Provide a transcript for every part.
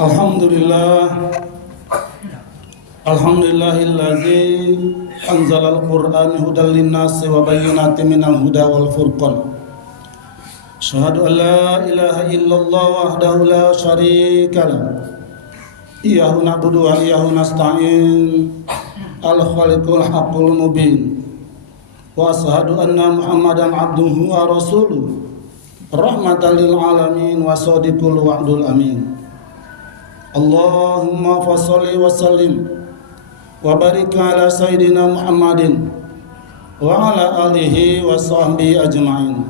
Alhamdulillah, alhamdulillahillazi anzalal Qur'ana hudal linnasi wa bayyinatin minal huda wal furqan. Asyhadu an la ilaha illallah wahdahu la syarika lah. Iyyahu na'budu wa iyyahu nasta'in. Al-khaliqul haqqul mubin. Wa asyhadu anna Muhammadan abduhu wa rasuluh. Rahmatan lil alamin wa shadiqul wa'dul amin. Allahumma fasholli wa sallim wa barik ala sayyidina Muhammadin wa ala alihi wa sahbihi ajma'in.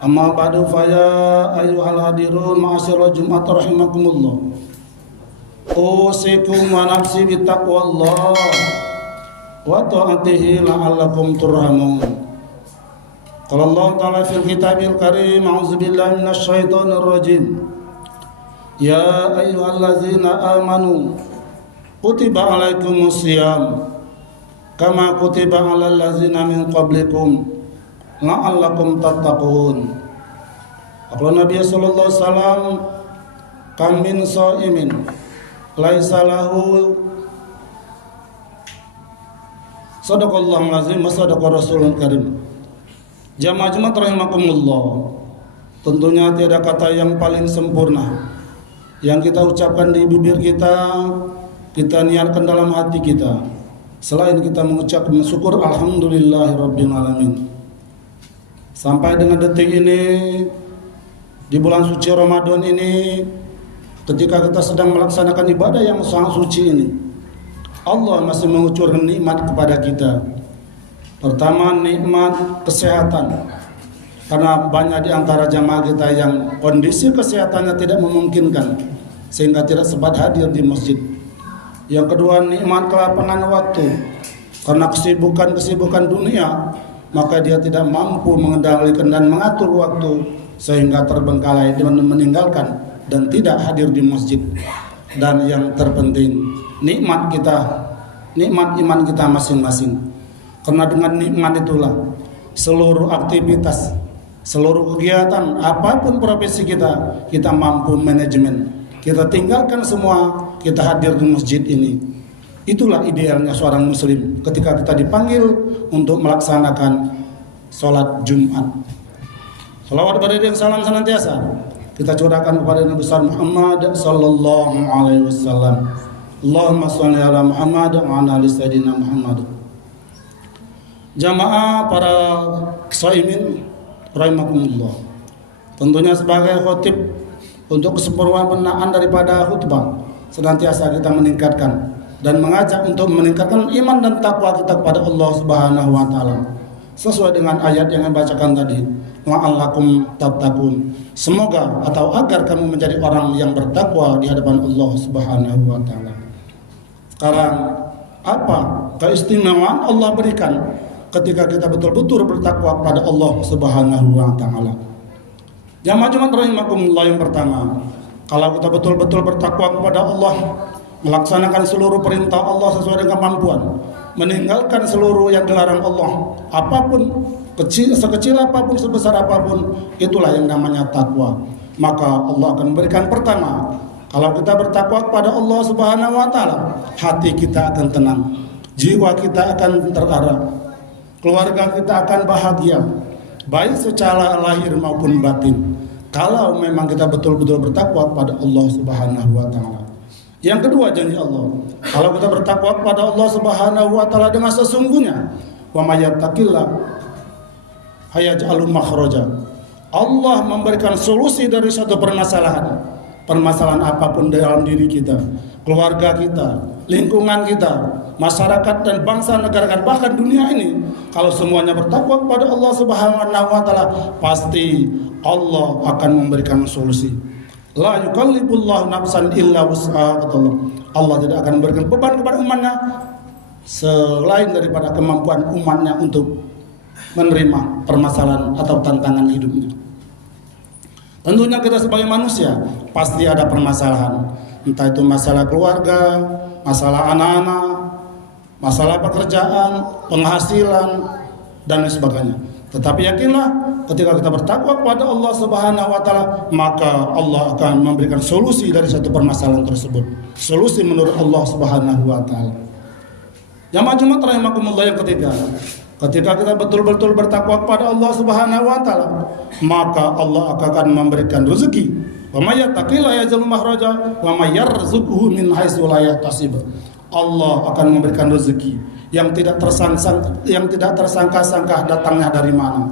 Amma ba'du fa ya ayyuhal hadirun ma'asyiral Jumat rahimakumullah. Usikum wa nafsi bittaqwallah wa ta'atihi la'allakum turhamun. Qala Allah ta'ala fil kitabil karim, a'udzu billahi minasy syaithanir rajim. Ya ayyuhallazina amanu kutiba alaikumus syiyam kama kutiba alal ladzina min qablikum la'allakum tattaqun. Qala Nabi sallallahu alaihi wasallam, kam min shaimin laisa lahu sadaqallahul azim wa sadaqa rasulul karim. Jamaah Jumat rahimakumullah, tentunya tiada kata yang paling sempurna yang kita ucapkan di bibir kita niatkan dalam hati kita, selain kita mengucapkan syukur alhamdulillahirabbil alamin. Sampai dengan detik ini, di bulan suci Ramadan ini, ketika kita sedang melaksanakan ibadah yang sangat suci ini, Allah masih mengucurkan nikmat kepada kita. Pertama, nikmat kesehatan, karena banyak di antara jamaah kita yang kondisi kesehatannya tidak memungkinkan sehingga tidak sempat hadir di masjid. Yang kedua, nikmat kelapangan waktu, karena kesibukan dunia, maka dia tidak mampu mengendalikan dan mengatur waktu sehingga terbengkalai dan meninggalkan dan tidak hadir di masjid. Dan yang terpenting, nikmat iman kita masing-masing, karena dengan nikmat itulah seluruh aktivitas, seluruh kegiatan, apapun profesi kita mampu manajemen. Kita tinggalkan semua, kita hadir di masjid ini. Itulah idealnya seorang muslim ketika kita dipanggil untuk melaksanakan sholat Jumat. Shalawat dan salam senantiasa kita curahkan kepada Nabi besar Muhammad sallallahu alaihi wasallam. Allahumma shalli ala Muhammad wa ala ali sayyidina Muhammad. Jamaah para shaimin rahimakumullah, tentunya sebagai khotib, untuk kesempurnaan daripada khutbah, senantiasa kita meningkatkan dan mengajak untuk meningkatkan iman dan takwa kita kepada Allah Subhanahu wa taala. Sesuai dengan ayat yang dibacakan tadi, la'allakum tattaqun. Semoga atau agar kamu menjadi orang yang bertakwa di hadapan Allah Subhanahu wa taala. Sekarang, apa keistimewaan Allah berikan ketika kita betul-betul bertakwa kepada Allah Subhanahu wa taala? Jamaah Jumat rahimakumullah, yang pertama, kalau kita betul-betul bertakwa kepada Allah, melaksanakan seluruh perintah Allah sesuai dengan kemampuan, meninggalkan seluruh yang dilarang Allah, apapun, sekecil apapun, sebesar apapun, itulah yang namanya takwa. Maka Allah akan memberikan pertama, kalau kita bertakwa kepada Allah Subhanahu wa taala, hati kita akan tenang, jiwa kita akan terarah, keluarga kita akan bahagia, baik secara lahir maupun batin, kalau memang kita betul-betul bertakwa kepada Allah Subhanahu wa taala. Yang kedua, janji Allah, kalau kita bertakwa kepada Allah Subhanahu wa taala dengan sesungguhnya, wa may yattaqillah yaj'al makhraja. Allah memberikan solusi dari suatu permasalahan apapun dalam diri kita, keluarga kita, lingkungan kita, masyarakat dan bangsa negara, bahkan dunia ini. Kalau semuanya bertakwa kepada Allah Subhanahu wa taala, pasti Allah akan memberikan solusi. La yukallifullahu nafsan illa wus'aha. Allah tidak akan memberikan beban kepada umatnya selain daripada kemampuan umatnya untuk menerima permasalahan atau tantangan hidupnya. Tentunya kita sebagai manusia pasti ada permasalahan, entah itu masalah keluarga, masalah anak-anak, masalah pekerjaan, penghasilan, dan lain sebagainya. Tetapi yakinlah, ketika kita bertakwa kepada Allah Subhanahu wa taala, maka Allah akan memberikan solusi dari satu permasalahan tersebut. Solusi menurut Allah Subhanahu wa taala. Jamaah Jumat rahimakumullah, yang ketiga, ketika kita betul-betul bertakwa kepada Allah Subhanahu wa taala, maka Allah akan memberikan rezeki. Wa may yattaqillaha yaj'al makhraja wa may yarzuqhu min haitsu la yahtasib. Allah akan memberikan rezeki yang tidak tersangka-sangka datangnya dari mana.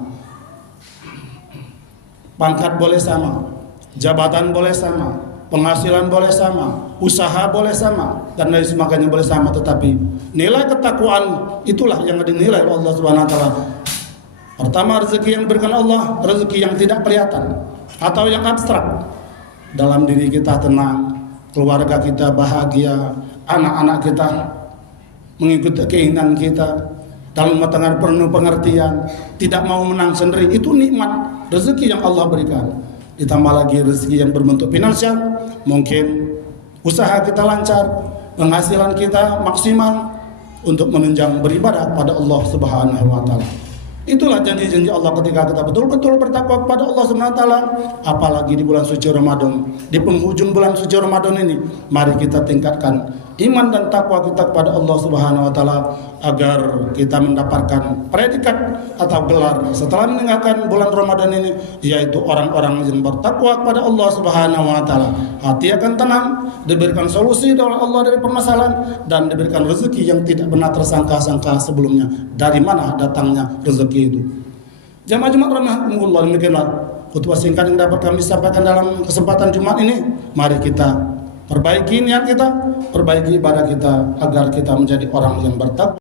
Pangkat boleh sama, jabatan boleh sama, penghasilan boleh sama, usaha boleh sama, dan lain sebagainya boleh sama, tetapi nilai ketakwaan itulah yang dinilai oleh Allah Subhanahu wa taala. Pertama, rezeki yang diberikan Allah, rezeki yang tidak kelihatan atau yang abstrak. Dalam diri kita tenang, keluarga kita bahagia, anak-anak kita mengikuti keinginan kita, dalam matang penuh pengertian, tidak mau menang sendiri. Itu nikmat rezeki yang Allah berikan. Ditambah lagi rezeki yang berbentuk finansial, mungkin usaha kita lancar, penghasilan kita maksimal untuk menunjang beribadah kepada Allah Subhanahu wa taala. Itulah janji-janji Allah ketika kita betul-betul bertakwa kepada Allah Subhanahu wa taala, apalagi di bulan suci Ramadan. Di penghujung bulan suci Ramadan ini, mari kita tingkatkan iman dan takwa kita kepada Allah Subhanahu wa taala agar kita mendapatkan predikat atau gelar setelah meninggalkan bulan Ramadan ini, yaitu orang-orang yang bertakwa kepada Allah Subhanahu wa taala. Hati akan tenang, diberikan solusi oleh Allah dari permasalahan, dan diberikan rezeki yang tidak pernah tersangka-sangka sebelumnya. Dari mana datangnya rezeki itu? Jamaah Jumat rahimahumullah, demikianlah khutbah singkat yang dapat kami sampaikan dalam kesempatan Jumat ini. Mari kita perbaiki niat kita, perbaiki ibadah kita agar kita menjadi orang yang bertakwa.